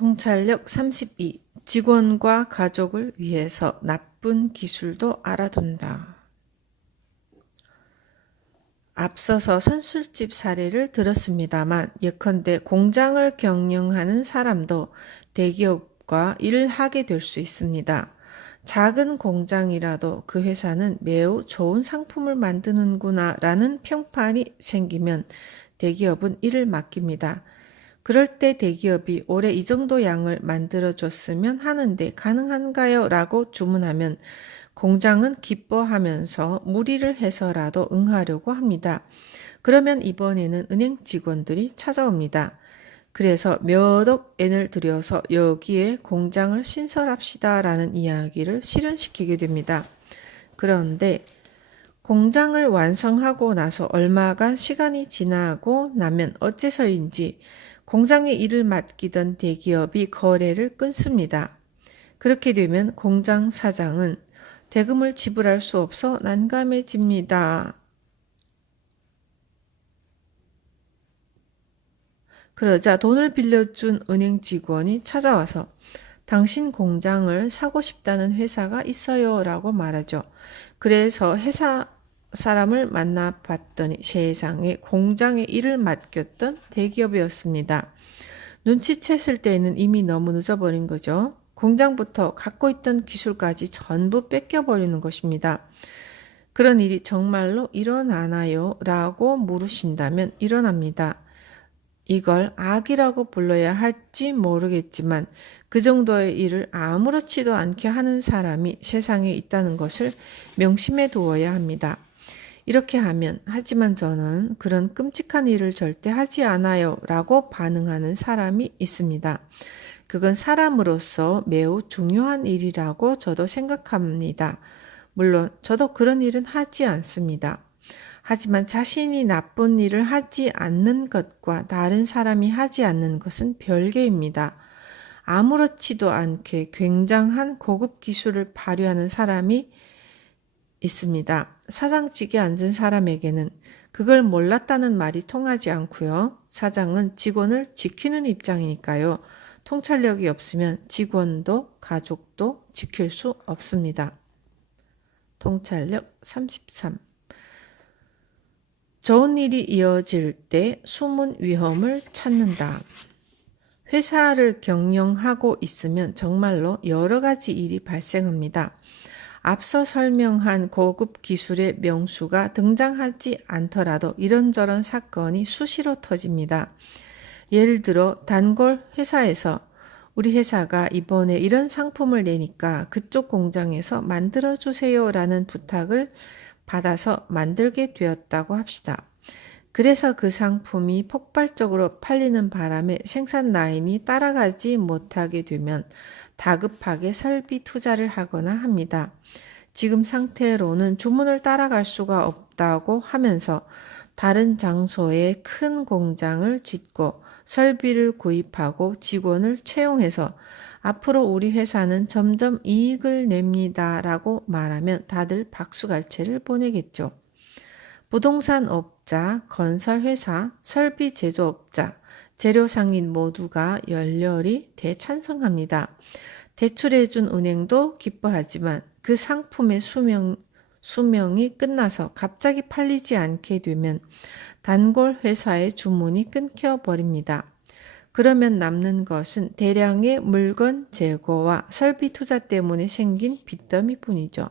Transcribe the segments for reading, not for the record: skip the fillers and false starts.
통찰력 32. 직원과 가족을 위해서 나쁜 기술도 알아둔다. 앞서서 선술집 사례를 들었습니다만 예컨대 공장을 경영하는 사람도 대기업과 일을 하게 될 수 있습니다. 작은 공장이라도 그 회사는 매우 좋은 상품을 만드는구나 라는 평판이 생기면 대기업은 일을 맡깁니다. 그럴 때 대기업이 올해 이 정도 양을 만들어줬으면 하는데 가능한가요? 라고 주문하면 공장은 기뻐하면서 무리를 해서라도 응하려고 합니다. 그러면 이번에는 은행 직원들이 찾아옵니다. 그래서 몇억 엔을 들여서 여기에 공장을 신설합시다 라는 이야기를 실현시키게 됩니다. 그런데 공장을 완성하고 나서 얼마간 시간이 지나고 나면 어째서인지 공장의 일을 맡기던 대기업이 거래를 끊습니다. 그렇게 되면 공장 사장은 대금을 지불할 수 없어 난감해집니다. 그러자 돈을 빌려준 은행 직원이 찾아와서 당신 공장을 사고 싶다는 회사가 있어요 라고 말하죠. 그래서 회사 사람을 만나봤더니 세상에 공장에 일을 맡겼던 대기업이었습니다. 눈치챘을 때에는 이미 너무 늦어버린 거죠. 공장부터 갖고 있던 기술까지 전부 뺏겨버리는 것입니다. 그런 일이 정말로 일어나나요? 라고 물으신다면 일어납니다. 이걸 악이라고 불러야 할지 모르겠지만 그 정도의 일을 아무렇지도 않게 하는 사람이 세상에 있다는 것을 명심해 두어야 합니다. 이렇게 하면 하지만 저는 그런 끔찍한 일을 절대 하지 않아요 라고 반응하는 사람이 있습니다. 그건 사람으로서 매우 중요한 일이라고 저도 생각합니다. 물론 저도 그런 일은 하지 않습니다. 하지만 자신이 나쁜 일을 하지 않는 것과 다른 사람이 하지 않는 것은 별개입니다. 아무렇지도 않게 굉장한 고급 기술을 발휘하는 사람이 있습니다. 사장직에 앉은 사람에게는 그걸 몰랐다는 말이 통하지 않고요. 사장은 직원을 지키는 입장이니까요. 통찰력이 없으면 직원도 가족도 지킬 수 없습니다. 통찰력 33. 좋은 일이 이어질 때 숨은 위험을 찾는다. 회사를 경영하고 있으면 정말로 여러 가지 일이 발생합니다. 앞서 설명한 고급 기술의 명수가 등장하지 않더라도 이런저런 사건이 수시로 터집니다. 예를 들어 단골 회사에서 우리 회사가 이번에 이런 상품을 내니까 그쪽 공장에서 만들어주세요 라는 부탁을 받아서 만들게 되었다고 합시다. 그래서 그 상품이 폭발적으로 팔리는 바람에 생산 라인이 따라가지 못하게 되면 다급하게 설비 투자를 하거나 합니다. 지금 상태로는 주문을 따라갈 수가 없다고 하면서 다른 장소에 큰 공장을 짓고 설비를 구입하고 직원을 채용해서 앞으로 우리 회사는 점점 이익을 냅니다 라고 말하면 다들 박수갈채를 보내겠죠. 부동산 업자, 건설회사, 설비 제조업자, 재료상인 모두가 열렬히 대찬성합니다. 대출해준 은행도 기뻐하지만 그 상품의 수명이 끝나서 갑자기 팔리지 않게 되면 단골 회사의 주문이 끊겨버립니다. 그러면 남는 것은 대량의 물건 재고와 설비 투자 때문에 생긴 빚더미뿐이죠.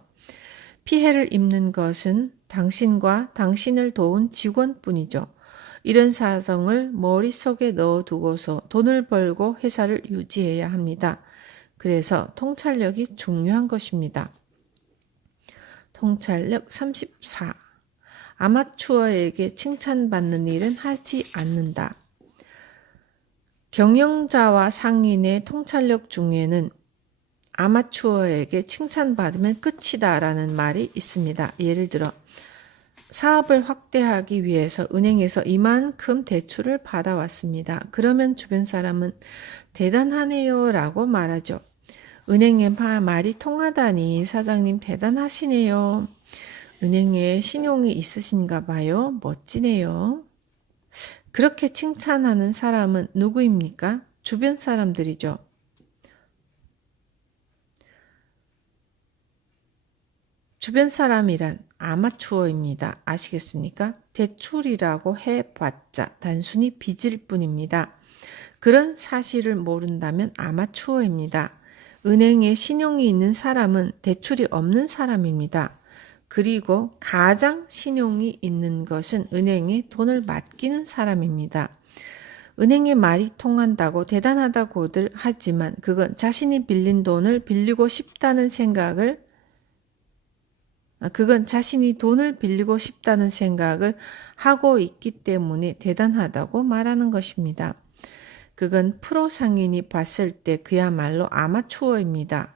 피해를 입는 것은 당신과 당신을 도운 직원뿐이죠. 이런 사정을 머릿속에 넣어두고서 돈을 벌고 회사를 유지해야 합니다. 그래서 통찰력이 중요한 것입니다. 통찰력 34. 아마추어에게 칭찬받는 일은 하지 않는다. 경영자와 상인의 통찰력 중에는 아마추어에게 칭찬받으면 끝이다 라는 말이 있습니다. 예를 들어 사업을 확대하기 위해서 은행에서 이만큼 대출을 받아왔습니다. 그러면 주변 사람은 대단하네요 라고 말하죠. 은행의 말이 통하다니 사장님 대단하시네요. 은행에 신용이 있으신가 봐요. 멋지네요. 그렇게 칭찬하는 사람은 누구입니까? 주변 사람들이죠. 주변 사람이란 아마추어입니다. 아시겠습니까? 대출이라고 해봤자 단순히 빚일 뿐입니다. 그런 사실을 모른다면 아마추어입니다. 은행에 신용이 있는 사람은 대출이 없는 사람입니다. 그리고 가장 신용이 있는 것은 은행에 돈을 맡기는 사람입니다. 은행의 말이 통한다고 대단하다고들 하지만 그건 자신이 빌린 돈을 빌리고 싶다는 생각을 하고 있기 때문에 대단하다고 말하는 것입니다. 그건 프로 상인이 봤을 때 그야말로 아마추어입니다.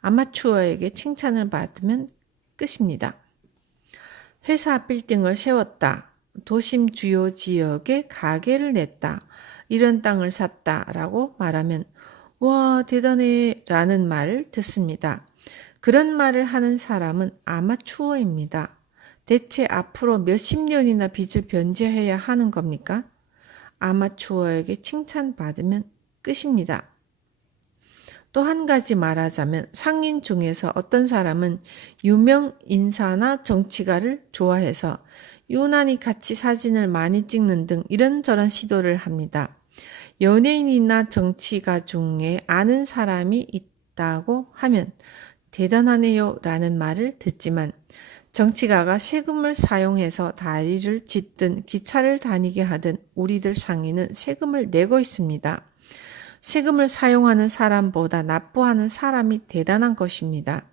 아마추어에게 칭찬을 받으면 끝입니다. 회사 빌딩을 세웠다. 도심 주요 지역에 가게를 냈다. 이런 땅을 샀다. 라고 말하면 와 대단해 라는 말을 듣습니다. 그런 말을 하는 사람은 아마추어입니다. 대체 앞으로 몇십 년이나 빚을 변제해야 하는 겁니까? 아마추어에게 칭찬받으면 끝입니다. 또 한 가지 말하자면 상인 중에서 어떤 사람은 유명 인사나 정치가를 좋아해서 유난히 같이 사진을 많이 찍는 등 이런저런 시도를 합니다. 연예인이나 정치가 중에 아는 사람이 있다고 하면 대단하네요 라는 말을 듣지만 정치가가 세금을 사용해서 다리를 짓든 기차를 다니게 하든 우리들 상인은 세금을 내고 있습니다. 세금을 사용하는 사람보다 납부하는 사람이 대단한 것입니다.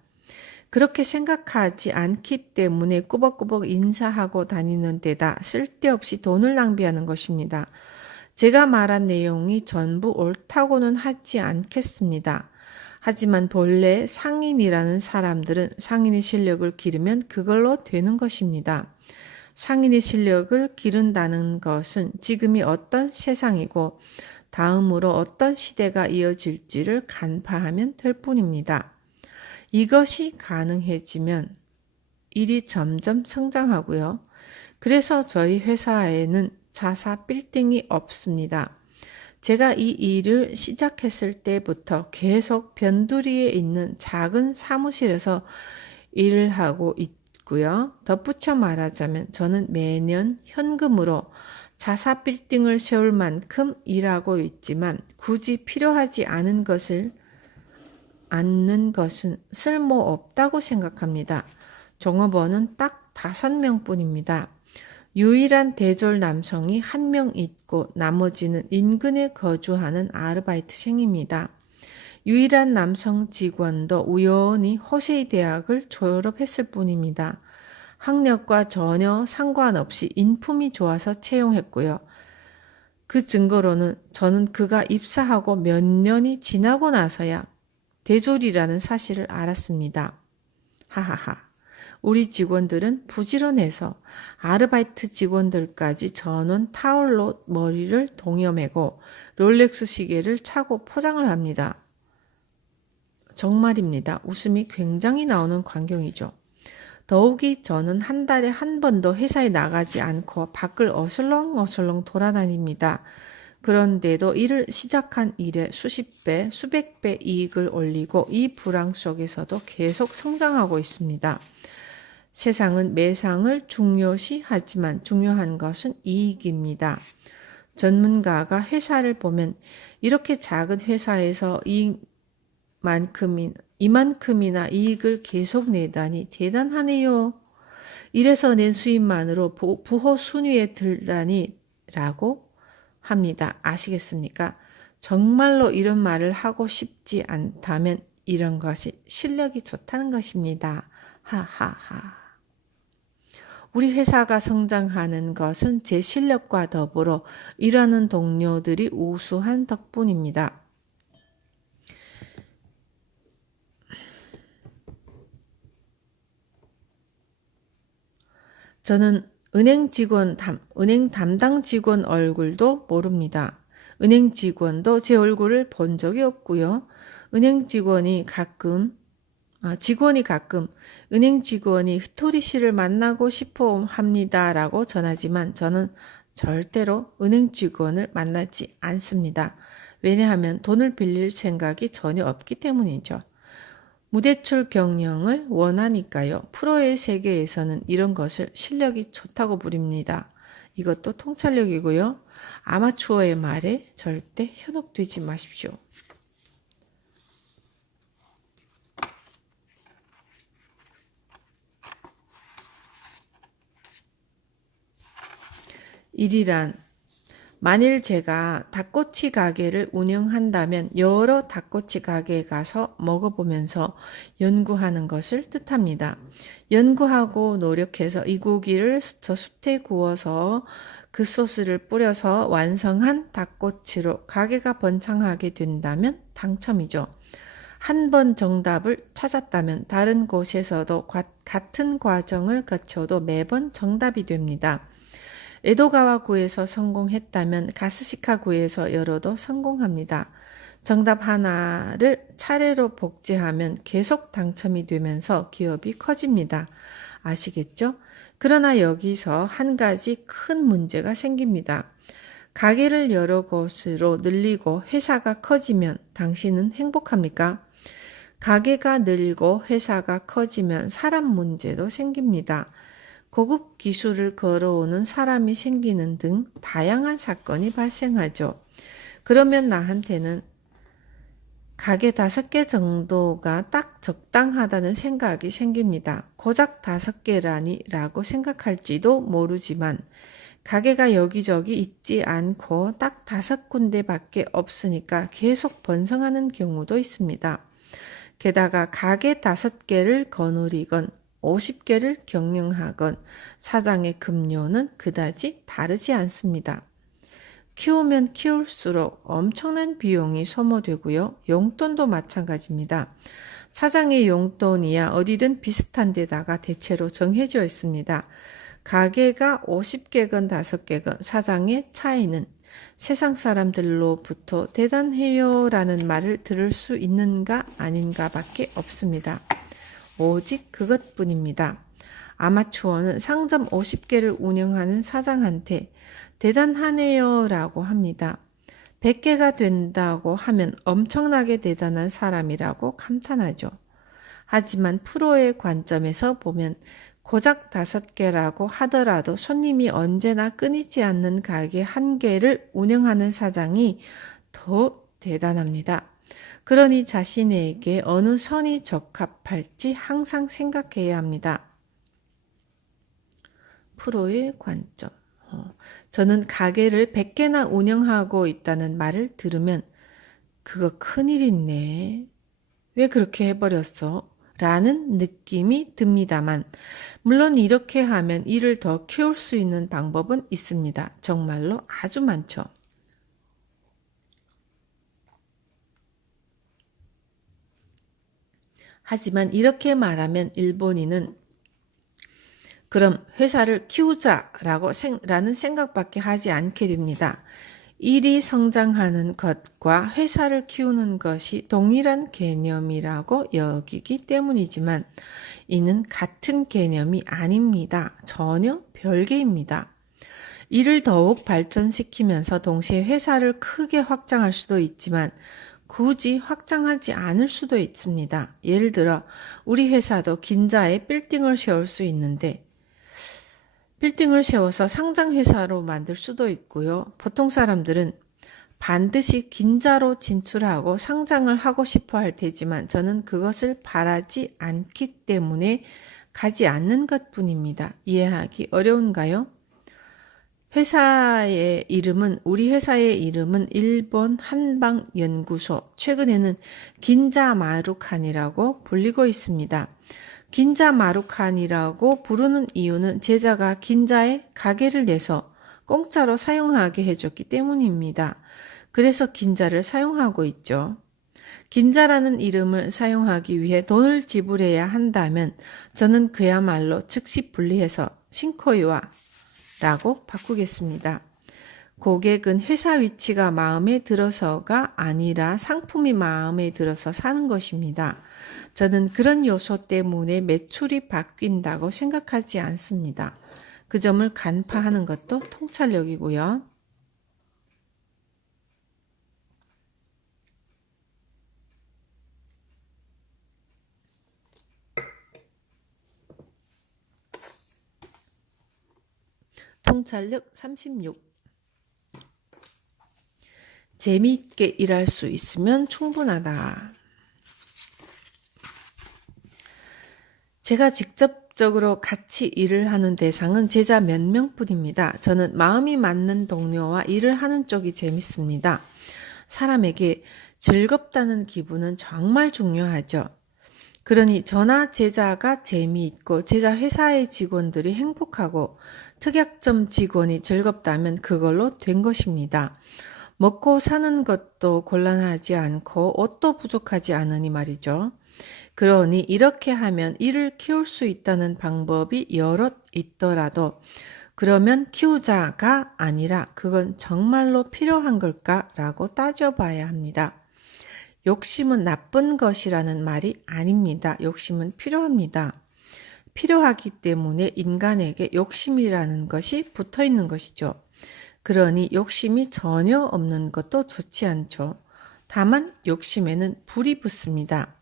그렇게 생각하지 않기 때문에 꾸벅꾸벅 인사하고 다니는 데다 쓸데없이 돈을 낭비하는 것입니다. 제가 말한 내용이 전부 옳다고는 하지 않겠습니다. 하지만 본래 상인이라는 사람들은 상인의 실력을 기르면 그걸로 되는 것입니다. 상인의 실력을 기른다는 것은 지금이 어떤 세상이고 다음으로 어떤 시대가 이어질지를 간파하면 될 뿐입니다. 이것이 가능해지면 일이 점점 성장하고요. 그래서 저희 회사에는 자사 빌딩이 없습니다. 제가 이 일을 시작했을 때부터 계속 변두리에 있는 작은 사무실에서 일을 하고 있고요. 덧붙여 말하자면 저는 매년 현금으로 자사 빌딩을 세울 만큼 일하고 있지만 굳이 필요하지 않는 것은 쓸모없다고 생각합니다. 종업원은 딱 5명뿐입니다. 유일한 대졸 남성이 1명 있고 나머지는 인근에 거주하는 아르바이트생입니다. 유일한 남성 직원도 우연히 호세이 대학을 졸업했을 뿐입니다. 학력과 전혀 상관없이 인품이 좋아서 채용했고요. 그 증거로는 저는 그가 입사하고 몇 년이 지나고 나서야 대졸이라는 사실을 알았습니다. 하하하. 우리 직원들은 부지런해서 아르바이트 직원들까지 전원 타올로 머리를 동여매고 롤렉스 시계를 차고 포장을 합니다. 정말입니다. 웃음이 굉장히 나오는 광경이죠. 더욱이 저는 한 달에 한 번도 회사에 나가지 않고 밖을 어슬렁어슬렁 돌아다닙니다. 그런데도 일을 시작한 일에 수십 배, 수백 배 이익을 올리고 이 불황 속에서도 계속 성장하고 있습니다. 세상은 매상을 중요시하지만 중요한 것은 이익입니다. 전문가가 회사를 보면 이렇게 작은 회사에서 이만큼이나 이익을 계속 내다니 대단하네요. 이래서 낸 수입만으로 부호 순위에 들다니 라고 합니다. 아시겠습니까? 정말로 이런 말을 하고 싶지 않다면 이런 것이 실력이 좋다는 것입니다. 하하하. 우리 회사가 성장하는 것은 제 실력과 더불어 일하는 동료들이 우수한 덕분입니다. 저는 은행 담당 직원 얼굴도 모릅니다. 은행 직원도 제 얼굴을 본 적이 없고요. 직원이 가끔 은행 직원이 히토리 씨를 만나고 싶어 합니다라고 전하지만 저는 절대로 은행 직원을 만나지 않습니다. 왜냐하면 돈을 빌릴 생각이 전혀 없기 때문이죠. 무대출 경영을 원하니까요. 프로의 세계에서는 이런 것을 실력이 좋다고 부릅니다. 이것도 통찰력이고요. 아마추어의 말에 절대 현혹되지 마십시오. 일이란 만일 제가 닭꼬치 가게를 운영한다면 여러 닭꼬치 가게에 가서 먹어보면서 연구하는 것을 뜻합니다. 연구하고 노력해서 이 고기를 저 숯에 구워서 그 소스를 뿌려서 완성한 닭꼬치로 가게가 번창하게 된다면 당첨이죠. 한 번 정답을 찾았다면 다른 곳에서도 같은 과정을 거쳐도 매번 정답이 됩니다. 에도가와 구에서 성공했다면 가스시카 구에서 열어도 성공합니다. 정답 하나를 차례로 복제하면 계속 당첨이 되면서 기업이 커집니다. 아시겠죠? 그러나 여기서 한 가지 큰 문제가 생깁니다. 가게를 여러 곳으로 늘리고 회사가 커지면 당신은 행복합니까? 가게가 늘고 회사가 커지면 사람 문제도 생깁니다. 고급 기술을 걸어오는 사람이 생기는 등 다양한 사건이 발생하죠. 그러면 나한테는 가게 5개 정도가 딱 적당하다는 생각이 생깁니다. 고작 5개라니 라고 생각할지도 모르지만 가게가 여기저기 있지 않고 딱 5군데밖에 없으니까 계속 번성하는 경우도 있습니다. 게다가 가게 5개를 거느리건 50개를 경영하건 사장의 급료는 그다지 다르지 않습니다. 키우면 키울수록 엄청난 비용이 소모되고요. 용돈도 마찬가지입니다. 사장의 용돈이야 어디든 비슷한 데다가 대체로 정해져 있습니다. 가게가 50개건 5개건 사장의 차이는 세상 사람들로부터 대단해요 라는 말을 들을 수 있는가 아닌가 밖에 없습니다. 오직 그것뿐입니다. 아마추어는 상점 50개를 운영하는 사장한테 대단하네요 라고 합니다. 100개가 된다고 하면 엄청나게 대단한 사람이라고 감탄하죠. 하지만 프로의 관점에서 보면 고작 5개라고 하더라도 손님이 언제나 끊이지 않는 가게 1개를 운영하는 사장이 더 대단합니다. 그러니 자신에게 어느 선이 적합할지 항상 생각해야 합니다. 프로의 관점. 저는 가게를 100개나 운영하고 있다는 말을 들으면 그거 큰일이네. 왜 그렇게 해버렸어? 라는 느낌이 듭니다만 물론 이렇게 하면 일을 더 키울 수 있는 방법은 있습니다. 정말로 아주 많죠. 하지만 이렇게 말하면 일본인은 그럼 회사를 키우자라는 생각밖에 하지 않게 됩니다. 일이 성장하는 것과 회사를 키우는 것이 동일한 개념이라고 여기기 때문이지만 이는 같은 개념이 아닙니다. 전혀 별개입니다. 일을 더욱 발전시키면서 동시에 회사를 크게 확장할 수도 있지만 굳이 확장하지 않을 수도 있습니다. 예를 들어 우리 회사도 긴자에 빌딩을 세울 수 있는데 빌딩을 세워서 상장회사로 만들 수도 있고요. 보통 사람들은 반드시 긴자로 진출하고 상장을 하고 싶어 할 테지만 저는 그것을 바라지 않기 때문에 가지 않는 것뿐입니다. 이해하기 어려운가요? 우리 회사의 이름은 일본 한방연구소, 최근에는 긴자 마루칸이라고 불리고 있습니다. 긴자 마루칸이라고 부르는 이유는 제자가 긴자에 가게를 내서 공짜로 사용하게 해줬기 때문입니다. 그래서 긴자를 사용하고 있죠. 긴자라는 이름을 사용하기 위해 돈을 지불해야 한다면 저는 그야말로 즉시 분리해서 신코이와 라고 바꾸겠습니다. 고객은 회사 위치가 마음에 들어서가 아니라 상품이 마음에 들어서 사는 것입니다. 저는 그런 요소 때문에 매출이 바뀐다고 생각하지 않습니다. 그 점을 간파하는 것도 통찰력이고요. 통찰력 36. 재미있게 일할 수 있으면 충분하다. 제가 직접적으로 같이 일을 하는 대상은 제자 몇 명뿐입니다. 저는 마음이 맞는 동료와 일을 하는 쪽이 재밌습니다. 사람에게 즐겁다는 기분은 정말 중요하죠. 그러니 저나 제자가 재미있고 제자 회사의 직원들이 행복하고 특약점 직원이 즐겁다면 그걸로 된 것입니다. 먹고 사는 것도 곤란하지 않고 옷도 부족하지 않으니 말이죠. 그러니 이렇게 하면 이를 키울 수 있다는 방법이 여럿 있더라도 그러면 키우자가 아니라 그건 정말로 필요한 걸까라고 따져봐야 합니다. 욕심은 나쁜 것이라는 말이 아닙니다. 욕심은 필요합니다. 필요하기 때문에 인간에게 욕심이라는 것이 붙어 있는 것이죠. 그러니 욕심이 전혀 없는 것도 좋지 않죠. 다만 욕심에는 불이 붙습니다.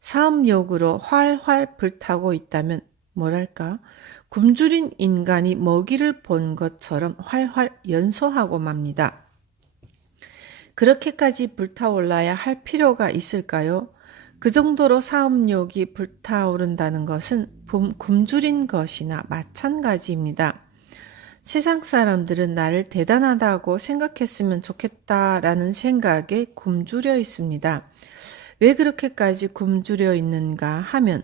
사업욕으로 활활 불타고 있다면 뭐랄까 굶주린 인간이 먹이를 본 것처럼 활활 연소하고 맙니다. 그렇게까지 불타올라야 할 필요가 있을까요? 그 정도로 사업욕이 불타오른다는 것은 굶주린 것이나 마찬가지입니다. 세상 사람들은 나를 대단하다고 생각했으면 좋겠다라는 생각에 굶주려 있습니다. 왜 그렇게까지 굶주려 있는가 하면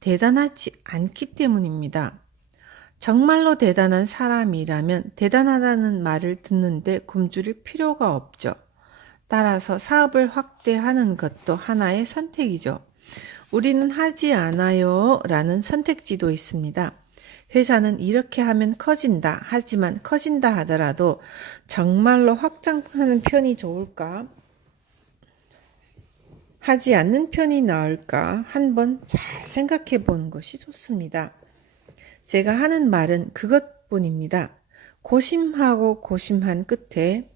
대단하지 않기 때문입니다. 정말로 대단한 사람이라면 대단하다는 말을 듣는데 굶주릴 필요가 없죠. 따라서 사업을 확대하는 것도 하나의 선택이죠. 우리는 하지 않아요 라는 선택지도 있습니다. 회사는 이렇게 하면 커진다. 하지만 커진다 하더라도 정말로 확장하는 편이 좋을까? 하지 않는 편이 나을까? 한번 잘 생각해 보는 것이 좋습니다. 제가 하는 말은 그것뿐입니다. 고심하고 고심한 끝에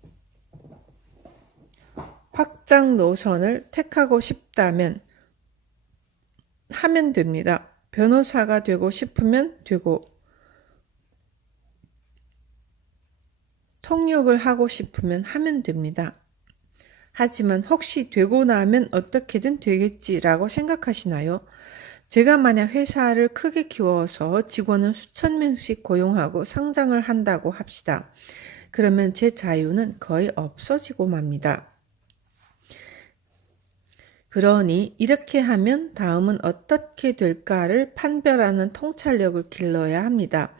확장 노선을 택하고 싶다면 하면 됩니다. 변호사가 되고 싶으면 되고 통역을 하고 싶으면 하면 됩니다. 하지만 혹시 되고 나면 어떻게든 되겠지라고 생각하시나요? 제가 만약 회사를 크게 키워서 직원을 수천 명씩 고용하고 성장을 한다고 합시다. 그러면 제 자유는 거의 없어지고 맙니다. 그러니 이렇게 하면 다음은 어떻게 될까를 판별하는 통찰력을 길러야 합니다.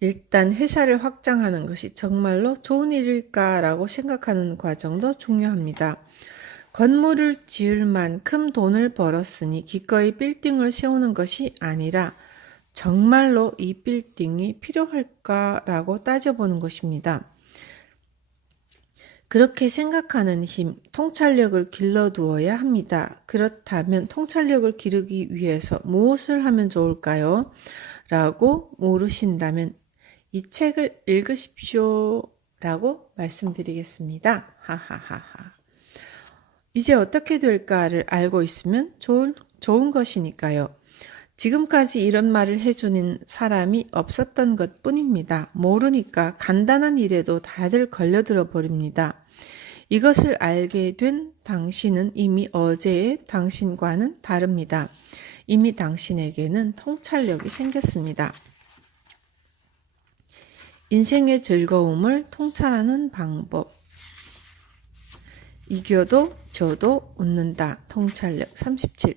일단 회사를 확장하는 것이 정말로 좋은 일일까라고 생각하는 과정도 중요합니다. 건물을 지을 만큼 돈을 벌었으니 기꺼이 빌딩을 세우는 것이 아니라 정말로 이 빌딩이 필요할까라고 따져보는 것입니다. 그렇게 생각하는 힘, 통찰력을 길러두어야 합니다. 그렇다면 통찰력을 기르기 위해서 무엇을 하면 좋을까요? 라고 물으신다면 이 책을 읽으십시오 라고 말씀드리겠습니다. 하하하하. 이제 어떻게 될까를 알고 있으면 좋은 것이니까요. 지금까지 이런 말을 해주는 사람이 없었던 것 뿐입니다. 모르니까 간단한 일에도 다들 걸려들어 버립니다. 이것을 알게 된 당신은 이미 어제의 당신과는 다릅니다. 이미 당신에게는 통찰력이 생겼습니다. 인생의 즐거움을 통찰하는 방법. 이겨도 져도 웃는다. 통찰력 37.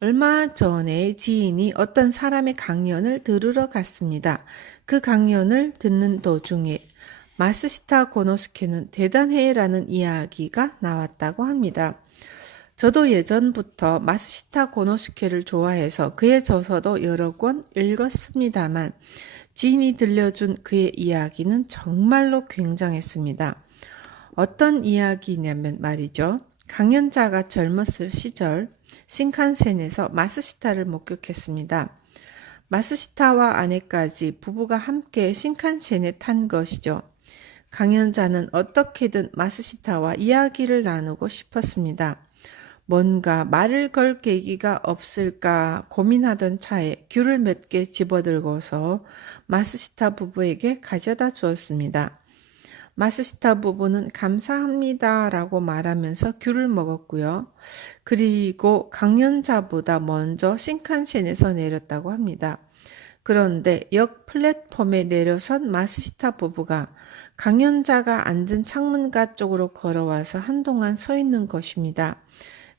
얼마 전에 지인이 어떤 사람의 강연을 들으러 갔습니다. 그 강연을 듣는 도중에 마쓰시타 고노스케는 대단해라는 이야기가 나왔다고 합니다. 저도 예전부터 마쓰시타 고노스케를 좋아해서 그의 저서도 여러 권 읽었습니다만 지인이 들려준 그의 이야기는 정말로 굉장했습니다. 어떤 이야기냐면 말이죠. 강연자가 젊었을 시절 신칸센에서 마쓰시타를 목격했습니다. 마스시타와 아내까지 부부가 함께 신칸센에 탄 것이죠. 강연자는 어떻게든 마스시타와 이야기를 나누고 싶었습니다. 뭔가 말을 걸 계기가 없을까 고민하던 차에 귤을 몇 개 집어들고서 마스시타 부부에게 가져다 주었습니다. 마스시타 부부는 감사합니다 라고 말하면서 귤을 먹었고요. 그리고 강연자보다 먼저 신칸센에서 내렸다고 합니다. 그런데 역 플랫폼에 내려선 마스시타 부부가 강연자가 앉은 창문가 쪽으로 걸어와서 한동안 서 있는 것입니다.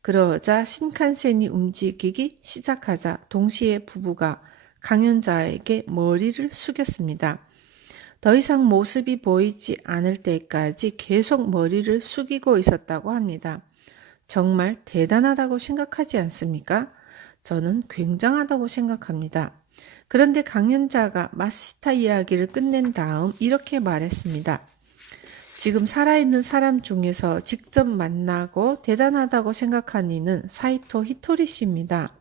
그러자 신칸센이 움직이기 시작하자 동시에 부부가 강연자에게 머리를 숙였습니다. 더 이상 모습이 보이지 않을 때까지 계속 머리를 숙이고 있었다고 합니다. 정말 대단하다고 생각하지 않습니까? 저는 굉장하다고 생각합니다. 그런데 강연자가 마스시타 이야기를 끝낸 다음 이렇게 말했습니다. 지금 살아있는 사람 중에서 직접 만나고 대단하다고 생각한 이는 사이토 히토리 씨입니다.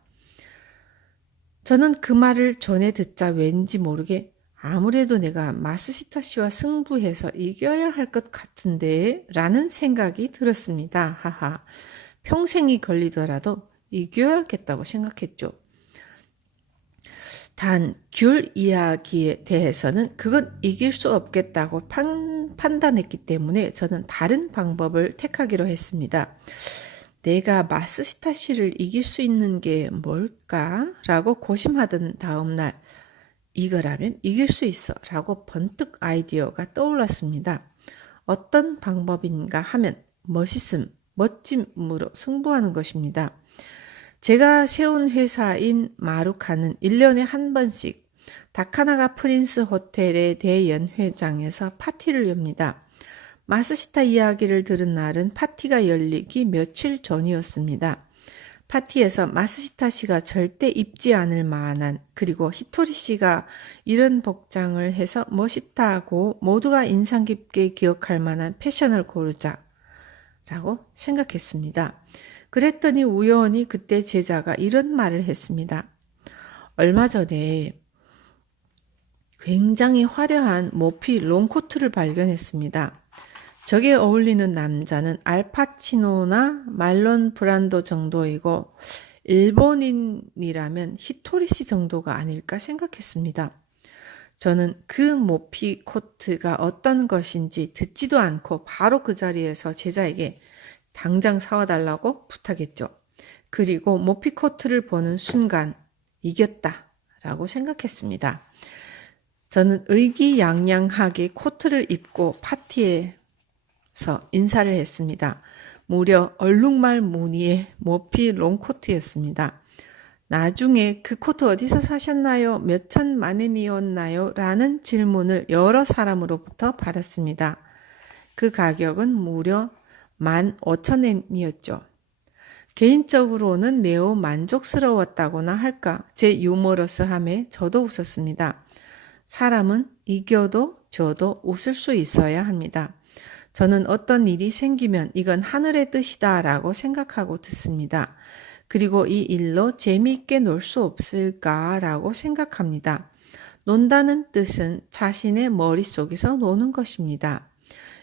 저는 그 말을 전에 듣자 왠지 모르게 아무래도 내가 마스시타 씨와 승부해서 이겨야 할 것 같은데 라는 생각이 들었습니다. 하하. 평생이 걸리더라도 이겨야겠다고 생각했죠. 단 귤 이야기에 대해서는 그건 이길 수 없겠다고 판단했기 때문에 저는 다른 방법을 택하기로 했습니다. 내가 마스시타 씨를 이길 수 있는 게 뭘까? 라고 고심하던 다음날 이거라면 이길 수 있어 라고 번뜩 아이디어가 떠올랐습니다. 어떤 방법인가 하면 멋짐으로 승부하는 것입니다. 제가 세운 회사인 마루카는 1년에 한 번씩 다카나가 프린스 호텔의 대연회장에서 파티를 엽니다. 마스시타 이야기를 들은 날은 파티가 열리기 며칠 전이었습니다. 파티에서 마스시타 씨가 절대 입지 않을 만한 그리고 히토리 씨가 이런 복장을 해서 멋있다고 모두가 인상 깊게 기억할 만한 패션을 고르자 라고 생각했습니다. 그랬더니 우연히 그때 제자가 이런 말을 했습니다. 얼마 전에 굉장히 화려한 모피 롱코트를 발견했습니다. 저게 어울리는 남자는 알파치노나 말론 브란도 정도이고 일본인이라면 히토리 씨 정도가 아닐까 생각했습니다. 저는 그 모피 코트가 어떤 것인지 듣지도 않고 바로 그 자리에서 제자에게 당장 사와달라고 부탁했죠. 그리고 모피 코트를 보는 순간 이겼다 라고 생각했습니다. 저는 의기양양하게 코트를 입고 파티에서 인사를 했습니다. 무려 얼룩말 무늬의 모피 롱코트였습니다. 나중에 그 코트 어디서 사셨나요? 몇 천만 엔이었나요? 라는 질문을 여러 사람으로부터 받았습니다. 그 가격은 무려 15,000엔이었죠. 개인적으로는 매우 만족스러웠다고나 할까 제 유머러스함에 저도 웃었습니다. 사람은 이겨도 져도 웃을 수 있어야 합니다. 저는 어떤 일이 생기면 이건 하늘의 뜻이다 라고 생각하고 듣습니다. 그리고 이 일로 재미있게 놀 수 없을까 라고 생각합니다. 논다는 뜻은 자신의 머릿속에서 노는 것입니다.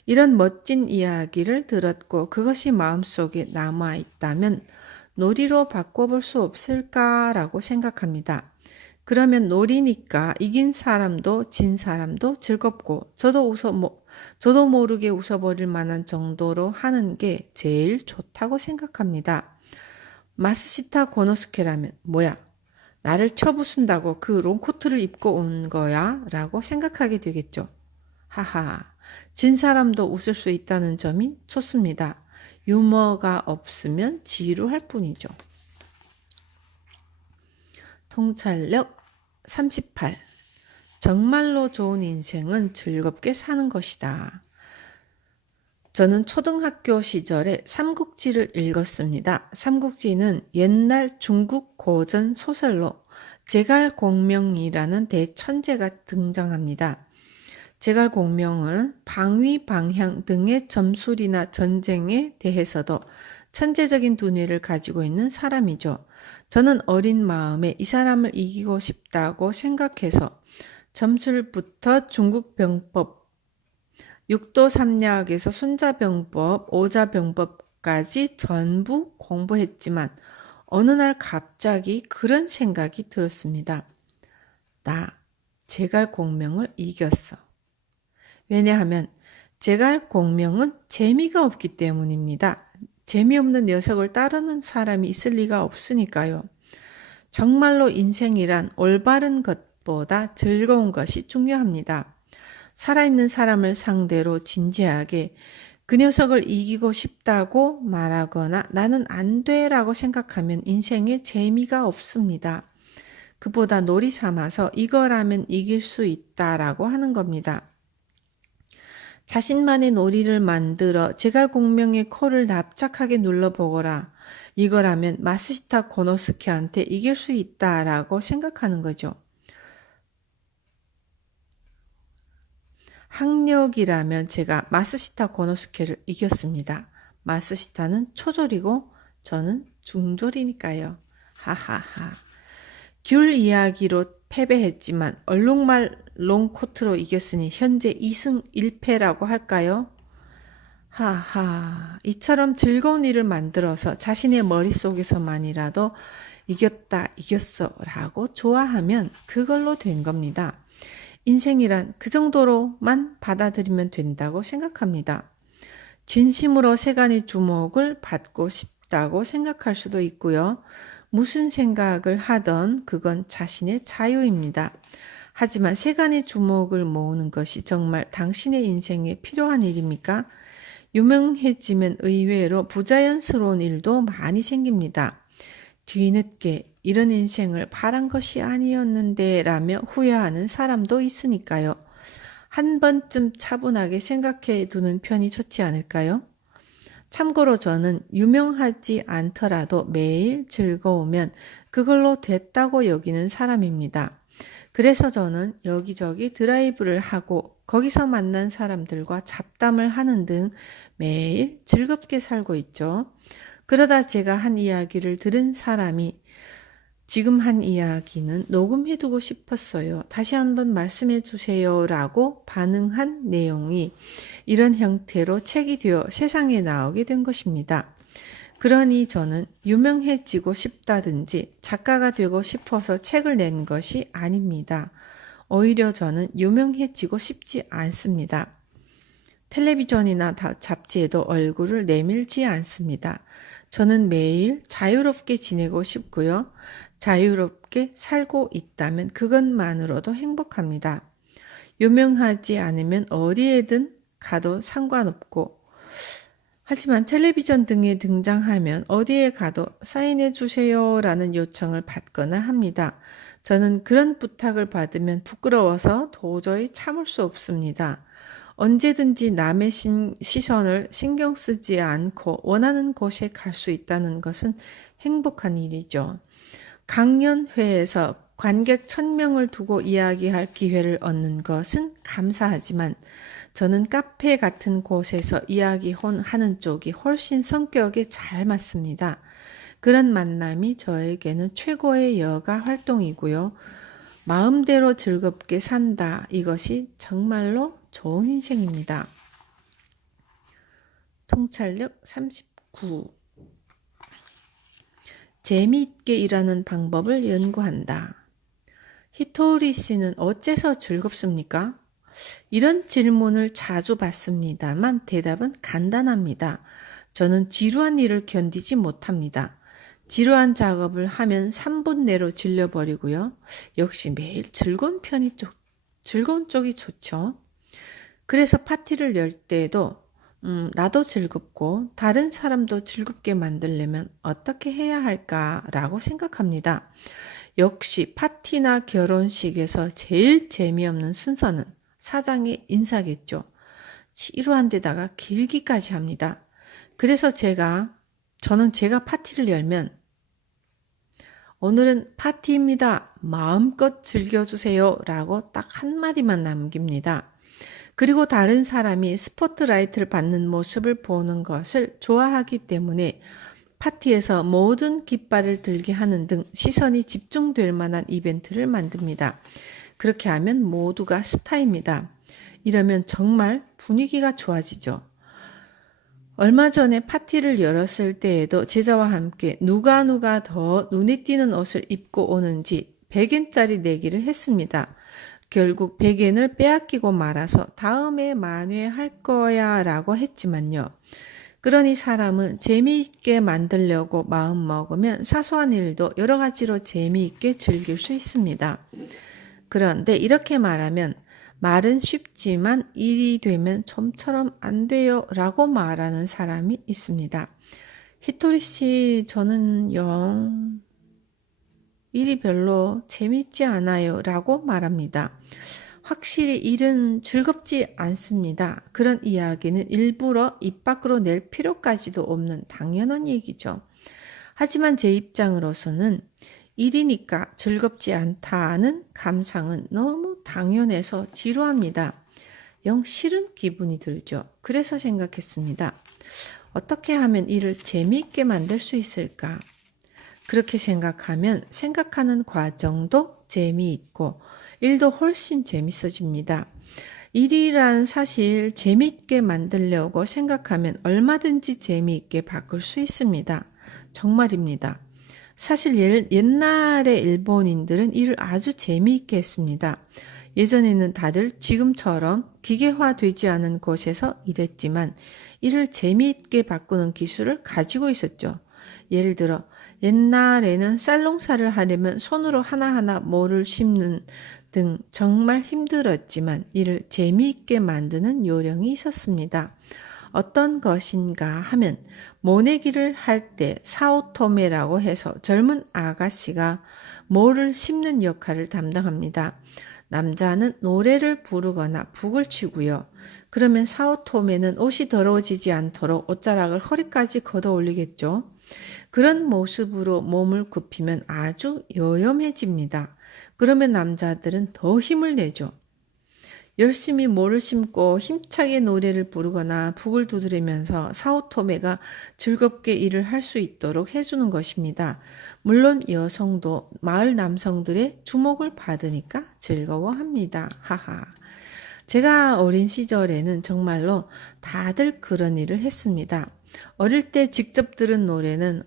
이런 멋진 이야기를 들었고 그것이 마음속에 남아있다면 놀이로 바꿔볼 수 없을까라고 생각합니다. 그러면 놀이니까 이긴 사람도 진 사람도 즐겁고 저도 모르게 웃어버릴 만한 정도로 하는 게 제일 좋다고 생각합니다. 마스시타 고노스케라면 뭐야? 나를 쳐부순다고 그 롱코트를 입고 온 거야? 라고 생각하게 되겠죠. 하하, 진 사람도 웃을 수 있다는 점이 좋습니다. 유머가 없으면 지루할 뿐이죠. 통찰력 38. 정말로 좋은 인생은 즐겁게 사는 것이다. 저는 초등학교 시절에 삼국지를 읽었습니다. 삼국지는 옛날 중국 고전 소설로 제갈공명이라는 대천재가 등장합니다. 제갈 공명은 방위, 방향 등의 점술이나 전쟁에 대해서도 천재적인 두뇌를 가지고 있는 사람이죠. 저는 어린 마음에 이 사람을 이기고 싶다고 생각해서 점술부터 중국 병법, 육도 삼약에서 손자병법, 오자병법까지 전부 공부했지만 어느 날 갑자기 그런 생각이 들었습니다. 나 제갈 공명을 이겼어. 왜냐하면 제갈 공명은 재미가 없기 때문입니다. 재미없는 녀석을 따르는 사람이 있을 리가 없으니까요. 정말로 인생이란 올바른 것보다 즐거운 것이 중요합니다. 살아있는 사람을 상대로 진지하게 그 녀석을 이기고 싶다고 말하거나 나는 안 돼라고 생각하면 인생에 재미가 없습니다. 그보다 놀이 삼아서 이거라면 이길 수 있다라고 하는 겁니다. 자신만의 놀이를 만들어 제갈 공명의 코를 납작하게 눌러보거라. 이거라면 마스시타 고노스케한테 이길 수 있다라고 생각하는 거죠. 학력이라면 제가 마스시타 고노스케를 이겼습니다. 마스시타는 초졸이고 저는 중졸이니까요. 하하하. 귤 이야기로 패배했지만 얼룩말 롱코트로 이겼으니 현재 2승 1패라고 할까요? 하하, 이처럼 즐거운 일을 만들어서 자신의 머릿속에서만이라도 이겼다, 이겼어 라고 좋아하면 그걸로 된 겁니다. 인생이란 그 정도로만 받아들이면 된다고 생각합니다. 진심으로 세간의 주목을 받고 싶다고 생각할 수도 있고요. 무슨 생각을 하던 그건 자신의 자유입니다. 하지만 세간의 주목을 모으는 것이 정말 당신의 인생에 필요한 일입니까? 유명해지면 의외로 부자연스러운 일도 많이 생깁니다. 뒤늦게 이런 인생을 바란 것이 아니었는데 라며 후회하는 사람도 있으니까요. 한 번쯤 차분하게 생각해 두는 편이 좋지 않을까요? 참고로 저는 유명하지 않더라도 매일 즐거우면 그걸로 됐다고 여기는 사람입니다. 그래서 저는 여기저기 드라이브를 하고 거기서 만난 사람들과 잡담을 하는 등 매일 즐겁게 살고 있죠. 그러다 제가 한 이야기를 들은 사람이 지금 한 이야기는 녹음해두고 싶었어요. 다시 한번 말씀해 주세요 라고 반응한 내용이 이런 형태로 책이 되어 세상에 나오게 된 것입니다. 그러니 저는 유명해지고 싶다든지 작가가 되고 싶어서 책을 낸 것이 아닙니다. 오히려 저는 유명해지고 싶지 않습니다. 텔레비전이나 잡지에도 얼굴을 내밀지 않습니다. 저는 매일 자유롭게 지내고 싶고요. 자유롭게 살고 있다면 그것만으로도 행복합니다. 유명하지 않으면 어디에든 가도 상관없고 하지만 텔레비전 등에 등장하면 어디에 가도 사인해 주세요 라는 요청을 받거나 합니다. 저는 그런 부탁을 받으면 부끄러워서 도저히 참을 수 없습니다. 언제든지 남의 시선을 신경 쓰지 않고 원하는 곳에 갈 수 있다는 것은 행복한 일이죠. 강연회에서 관객 1000명을 두고 이야기할 기회를 얻는 것은 감사하지만 저는 카페 같은 곳에서 이야기하는 쪽이 훨씬 성격에 잘 맞습니다. 그런 만남이 저에게는 최고의 여가 활동이고요. 마음대로 즐겁게 산다. 이것이 정말로 좋은 인생입니다. 통찰력 39. 재미있게 일하는 방법을 연구한다. 히토리 씨는 어째서 즐겁습니까? 이런 질문을 자주 받습니다만 대답은 간단합니다. 저는 지루한 일을 견디지 못합니다. 지루한 작업을 하면 3분 내로 질려버리고요. 역시 매일 즐거운 쪽이 좋죠. 그래서 파티를 열 때에도 나도 즐겁고 다른 사람도 즐겁게 만들려면 어떻게 해야 할까라고 생각합니다. 역시 파티나 결혼식에서 제일 재미없는 순서는 사장의 인사겠죠. 지루한 데다가 길기까지 합니다. 그래서 저는 제가 파티를 열면 오늘은 파티입니다. 마음껏 즐겨주세요 라고 딱 한마디만 남깁니다. 그리고 다른 사람이 스포트라이트를 받는 모습을 보는 것을 좋아하기 때문에 파티에서 모든 깃발을 들게 하는 등 시선이 집중될 만한 이벤트를 만듭니다. 그렇게 하면 모두가 스타입니다. 이러면 정말 분위기가 좋아지죠. 얼마 전에 파티를 열었을 때에도 제자와 함께 누가 더 눈에 띄는 옷을 입고 오는지 100엔짜리 내기를 했습니다. 결국 100엔을 빼앗기고 말아서 다음에 만회할 거야 라고 했지만요. 그러니 사람은 재미있게 만들려고 마음먹으면 사소한 일도 여러 가지로 재미있게 즐길 수 있습니다. 그런데 이렇게 말하면 말은 쉽지만 일이 되면 좀처럼 안 돼요 라고 말하는 사람이 있습니다. 히토리 씨, 저는 일이 별로 재밌지 않아요 라고 말합니다. 확실히 일은 즐겁지 않습니다. 그런 이야기는 일부러 입 밖으로 낼 필요까지도 없는 당연한 얘기죠. 하지만 제 입장으로서는 일이니까 즐겁지 않다는 감상은 너무 당연해서 지루합니다. 영 싫은 기분이 들죠. 그래서 생각했습니다. 어떻게 하면 일을 재미있게 만들 수 있을까? 그렇게 생각하면 생각하는 과정도 재미있고 일도 훨씬 재밌어집니다. 일이란 사실 재미있게 만들려고 생각하면 얼마든지 재미있게 바꿀 수 있습니다. 정말입니다. 사실 옛날의 일본인들은 일을 아주 재미있게 했습니다. 예전에는 다들 지금처럼 기계화되지 않은 곳에서 일했지만 일을 재미있게 바꾸는 기술을 가지고 있었죠. 예를 들어 옛날에는 쌀농사를 하려면 손으로 하나하나 모를 심는 등 정말 힘들었지만 이를 재미있게 만드는 요령이 있었습니다. 어떤 것인가 하면 모내기를 할 때 사오토메라고 해서 젊은 아가씨가 모를 심는 역할을 담당합니다. 남자는 노래를 부르거나 북을 치고요. 그러면 사오토메는 옷이 더러워지지 않도록 옷자락을 허리까지 걷어 올리겠죠. 그런 모습으로 몸을 굽히면 아주 요염해집니다. 그러면 남자들은 더 힘을 내죠. 열심히 모를 심고 힘차게 노래를 부르거나 북을 두드리면서 사오토메가 즐겁게 일을 할 수 있도록 해주는 것입니다. 물론 여성도 마을 남성들의 주목을 받으니까 즐거워합니다. 하하. 제가 어린 시절에는 정말로 다들 그런 일을 했습니다. 어릴 때 직접 들은 노래는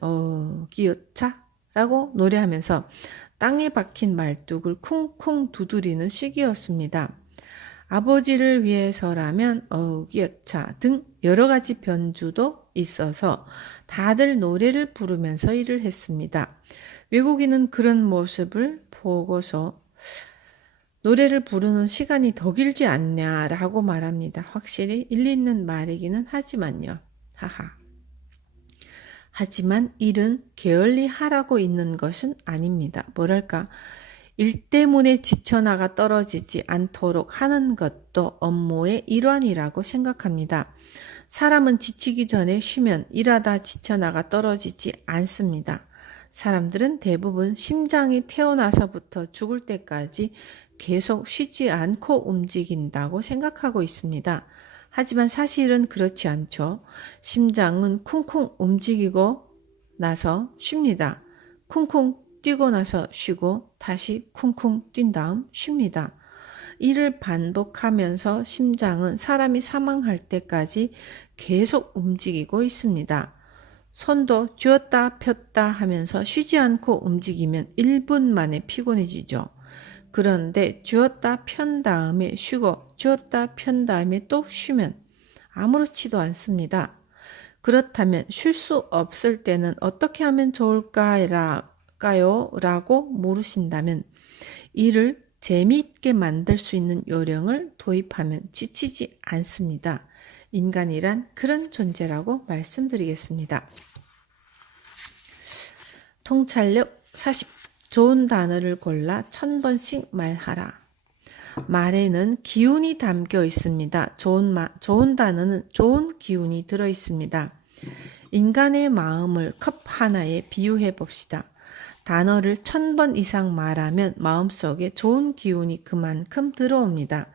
기어차 라고 노래하면서 땅에 박힌 말뚝을 쿵쿵 두드리는 시기였습니다. 아버지를 위해서라면 기어차 등 여러 가지 변주도 있어서 다들 노래를 부르면서 일을 했습니다. 외국인은 그런 모습을 보고서 노래를 부르는 시간이 더 길지 않냐라고 말합니다. 확실히 일리 있는 말이기는 하지만요. 하하. 하지만 일은 게을리 하라고 있는 것은 아닙니다. 뭐랄까, 일 때문에 지쳐나가 떨어지지 않도록 하는 것도 업무의 일환이라고 생각합니다. 사람은 지치기 전에 쉬면 일하다 지쳐나가 떨어지지 않습니다. 사람들은 대부분 심장이 태어나서부터 죽을 때까지 계속 쉬지 않고 움직인다고 생각하고 있습니다. 하지만 사실은 그렇지 않죠. 심장은 쿵쿵 움직이고 나서 쉽니다. 쿵쿵 뛰고 나서 쉬고 다시 쿵쿵 뛴 다음 쉽니다. 이를 반복하면서 심장은 사람이 사망할 때까지 계속 움직이고 있습니다. 손도 쥐었다 폈다 하면서 쉬지 않고 움직이면 1분 만에 피곤해지죠. 그런데 쥐었다 편 다음에 쉬고 쥐었다 편 다음에 또 쉬면 아무렇지도 않습니다. 그렇다면 쉴 수 없을 때는 어떻게 하면 좋을까요? 라고 물으신다면 일을 재미있게 만들 수 있는 요령을 도입하면 지치지 않습니다. 인간이란 그런 존재라고 말씀드리겠습니다. 통찰력 40. 좋은 단어를 골라 1000번씩 말하라. 말에는 기운이 담겨 있습니다. 좋은 단어는 좋은 기운이 들어 있습니다. 인간의 마음을 컵 하나에 비유해 봅시다. 단어를 1000번 이상 말하면 마음속에 좋은 기운이 그만큼 들어옵니다.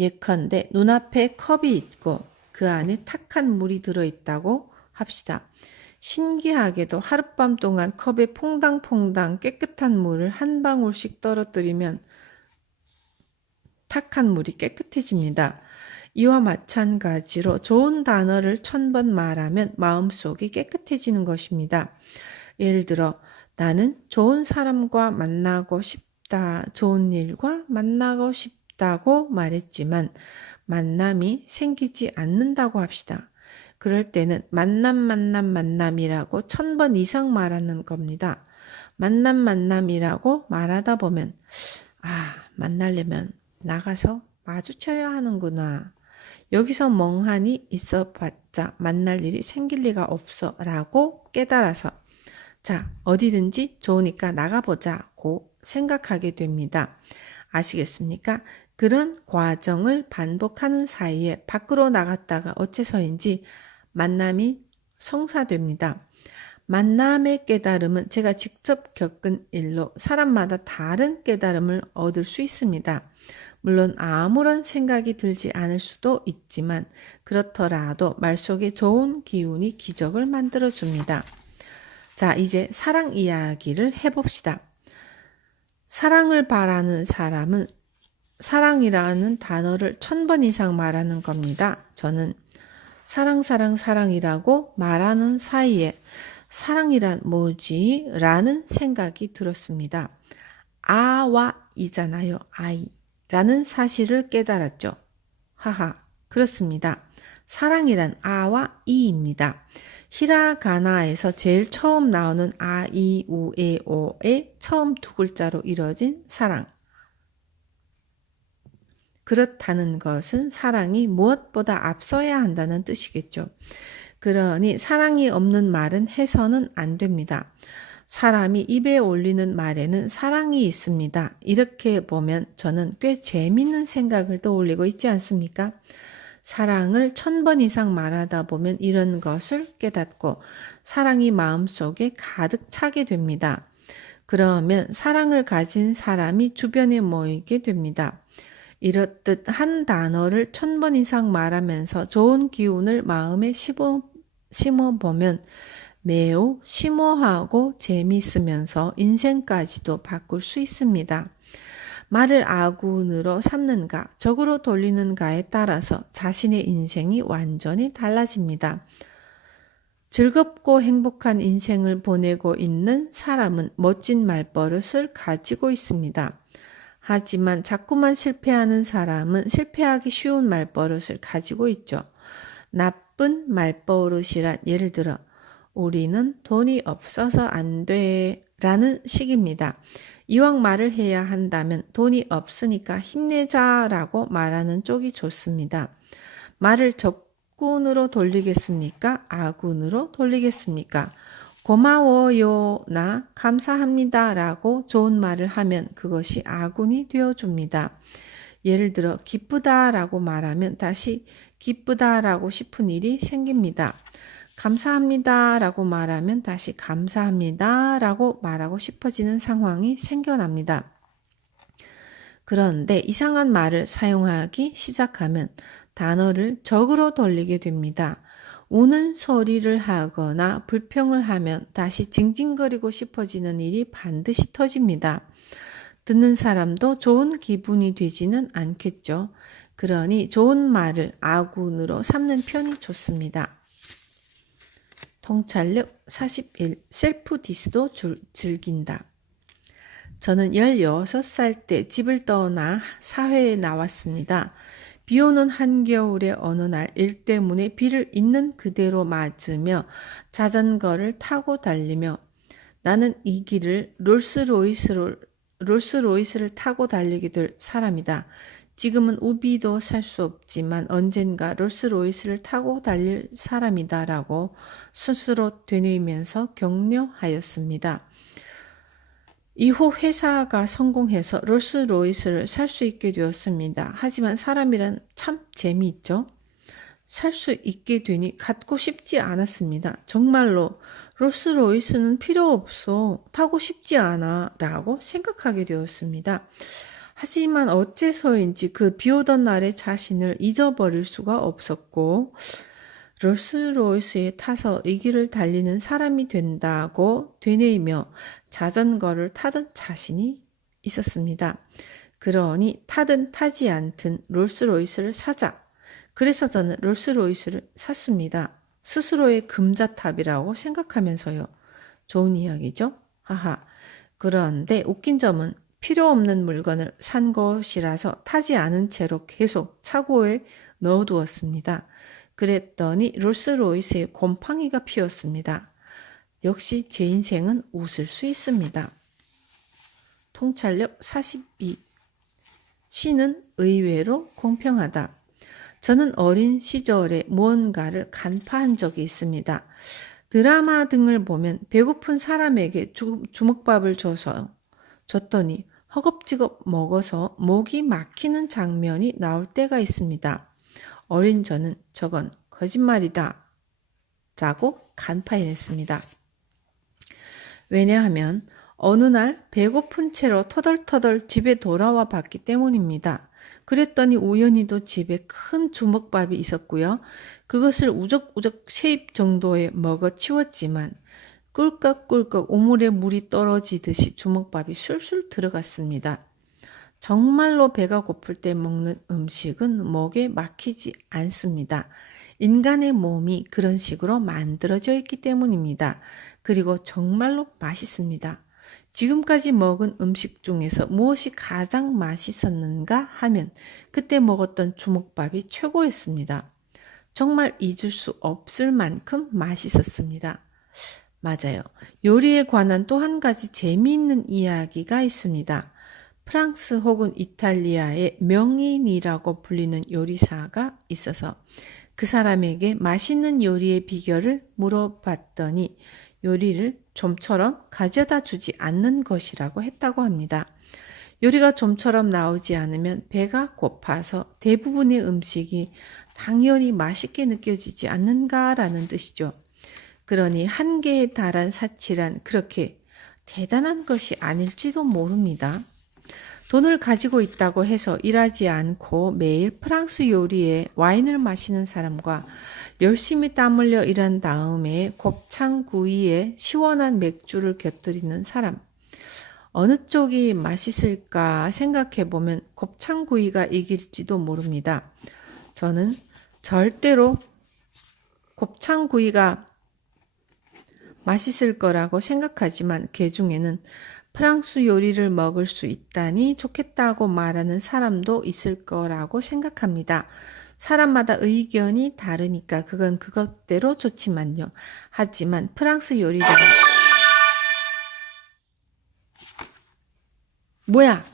예컨대 눈앞에 컵이 있고 그 안에 탁한 물이 들어있다고 합시다. 신기하게도 하룻밤 동안 컵에 퐁당퐁당 깨끗한 물을 한 방울씩 떨어뜨리면 탁한 물이 깨끗해집니다. 이와 마찬가지로 좋은 단어를 1000번 말하면 마음속이 깨끗해지는 것입니다. 예를 들어 나는 좋은 사람과 만나고 싶다, 좋은 일과 만나고 싶다고 말했지만 만남이 생기지 않는다고 합시다. 그럴 때는 만남이라고 1000번 이상 말하는 겁니다. 만남이라고 말하다 보면 만나려면 나가서 마주쳐야 하는구나. 여기서 멍하니 있어봤자 만날 일이 생길 리가 없어 라고 깨달아서 어디든지 좋으니까 나가보자고 생각하게 됩니다. 아시겠습니까? 그런 과정을 반복하는 사이에 밖으로 나갔다가 어째서인지 만남이 성사됩니다. 만남의 깨달음은 제가 직접 겪은 일로 사람마다 다른 깨달음을 얻을 수 있습니다. 물론 아무런 생각이 들지 않을 수도 있지만 그렇더라도 말 속에 좋은 기운이 기적을 만들어줍니다. 이제 사랑 이야기를 해봅시다. 사랑을 바라는 사람은 사랑이라는 단어를 1000번 이상 말하는 겁니다. 저는 사랑이라고 말하는 사이에 사랑이란 뭐지? 라는 생각이 들었습니다. 아와 이잖아요. 아이라는 사실을 깨달았죠. 그렇습니다. 사랑이란 아와 이입니다. 히라가나에서 제일 처음 나오는 아, 이, 우, 에, 오의 처음 두 글자로 이뤄진 사랑. 그렇다는 것은 사랑이 무엇보다 앞서야 한다는 뜻이겠죠. 그러니 사랑이 없는 말은 해서는 안 됩니다. 사람이 입에 올리는 말에는 사랑이 있습니다. 이렇게 보면 저는 꽤 재밌는 생각을 떠올리고 있지 않습니까? 사랑을 1000번 이상 말하다 보면 이런 것을 깨닫고 사랑이 마음속에 가득 차게 됩니다. 그러면 사랑을 가진 사람이 주변에 모이게 됩니다. 이렇듯 한 단어를 1000번 이상 말하면서 좋은 기운을 마음에 심어보면 매우 심오하고 재미있으면서 인생까지도 바꿀 수 있습니다. 말을 아군으로 삼는가, 적으로 돌리는가에 따라서 자신의 인생이 완전히 달라집니다. 즐겁고 행복한 인생을 보내고 있는 사람은 멋진 말버릇을 가지고 있습니다. 하지만 자꾸만 실패하는 사람은 실패하기 쉬운 말버릇을 가지고 있죠. 나쁜 말버릇이란 예를 들어 우리는 돈이 없어서 안 돼 라는 식입니다. 이왕 말을 해야 한다면 돈이 없으니까 힘내자라고 말하는 쪽이 좋습니다. 말을 적군으로 돌리겠습니까? 아군으로 돌리겠습니까? 고마워요나 감사합니다라고 좋은 말을 하면 그것이 아군이 되어줍니다. 예를 들어 기쁘다라고 말하면 다시 기쁘다라고 싶은 일이 생깁니다. 감사합니다라고 말하면 다시 감사합니다라고 말하고 싶어지는 상황이 생겨납니다. 그런데 이상한 말을 사용하기 시작하면 단어를 적으로 돌리게 됩니다. 우는 소리를 하거나 불평을 하면 다시 징징거리고 싶어지는 일이 반드시 터집니다. 듣는 사람도 좋은 기분이 되지는 않겠죠. 그러니 좋은 말을 아군으로 삼는 편이 좋습니다. 통찰력 41. 셀프 디스도 즐긴다. 저는 16살 때 집을 떠나 사회에 나왔습니다. 비 오는 한겨울의 어느 날 일 때문에 비를 있는 그대로 맞으며 자전거를 타고 달리며 나는 이 길을 롤스로이스를 타고 달리게 될 사람이다. 지금은 우비도 살 수 없지만 언젠가 롤스로이스를 타고 달릴 사람이다 라고 스스로 되뇌이면서 격려하였습니다. 이후 회사가 성공해서 롤스로이스를 살 수 있게 되었습니다. 하지만 사람이란 참 재미있죠? 살 수 있게 되니 갖고 싶지 않았습니다. 정말로 롤스로이스는 필요 없어, 타고 싶지 않아 라고 생각하게 되었습니다. 하지만 어째서인지 그 비오던 날의 자신을 잊어버릴 수가 없었고 롤스로이스에 타서 이 길을 달리는 사람이 된다고 되뇌이며 자전거를 타던 자신이 있었습니다. 그러니 타든 타지 않든 롤스로이스를 사자. 그래서 저는 롤스로이스를 샀습니다. 스스로의 금자탑이라고 생각하면서요. 좋은 이야기죠? 하하. 그런데 웃긴 점은 필요 없는 물건을 산 것이라서 타지 않은 채로 계속 차고에 넣어두었습니다. 그랬더니 롤스로이스의 곰팡이가 피었습니다. 역시 제 인생은 웃을 수 있습니다. 통찰력 42. 시는 의외로 공평하다. 저는 어린 시절에 무언가를 간파한 적이 있습니다. 드라마 등을 보면 배고픈 사람에게 주먹밥을 줬더니 허겁지겁 먹어서 목이 막히는 장면이 나올 때가 있습니다. 어린 저는 저건 거짓말이다 라고 간파해냈습니다. 왜냐하면 어느 날 배고픈 채로 터덜터덜 집에 돌아와 봤기 때문입니다. 그랬더니 우연히도 집에 큰 주먹밥이 있었고요. 그것을 우적우적 세 입 정도에 먹어 치웠지만 꿀꺽꿀꺽 우물에 물이 떨어지듯이 주먹밥이 술술 들어갔습니다. 정말로 배가 고플 때 먹는 음식은 목에 막히지 않습니다. 인간의 몸이 그런 식으로 만들어져 있기 때문입니다. 그리고 정말로 맛있습니다. 지금까지 먹은 음식 중에서 무엇이 가장 맛있었는가 하면 그때 먹었던 주먹밥이 최고였습니다. 정말 잊을 수 없을 만큼 맛있었습니다. 맞아요. 요리에 관한 또 한 가지 재미있는 이야기가 있습니다. 프랑스 혹은 이탈리아의 명인이라고 불리는 요리사가 있어서 그 사람에게 맛있는 요리의 비결을 물어봤더니 요리를 좀처럼 가져다 주지 않는 것이라고 했다고 합니다. 요리가 좀처럼 나오지 않으면 배가 고파서 대부분의 음식이 당연히 맛있게 느껴지지 않는가라는 뜻이죠. 그러니 한계에 달한 사치란 그렇게 대단한 것이 아닐지도 모릅니다. 돈을 가지고 있다고 해서 일하지 않고 매일 프랑스 요리에 와인을 마시는 사람과 열심히 땀 흘려 일한 다음에 곱창구이에 시원한 맥주를 곁들이는 사람. 어느 쪽이 맛있을까 생각해보면 곱창구이가 이길지도 모릅니다. 저는 절대로 곱창구이가 맛있을 거라고 생각하지만 그 중에는 프랑스 요리를 먹을 수 있다니 좋겠다고 말하는 사람도 있을 거라고 생각합니다. 사람마다 의견이 다르니까 그건 그것대로 좋지만요. 하지만 프랑스 요리를 뭐야?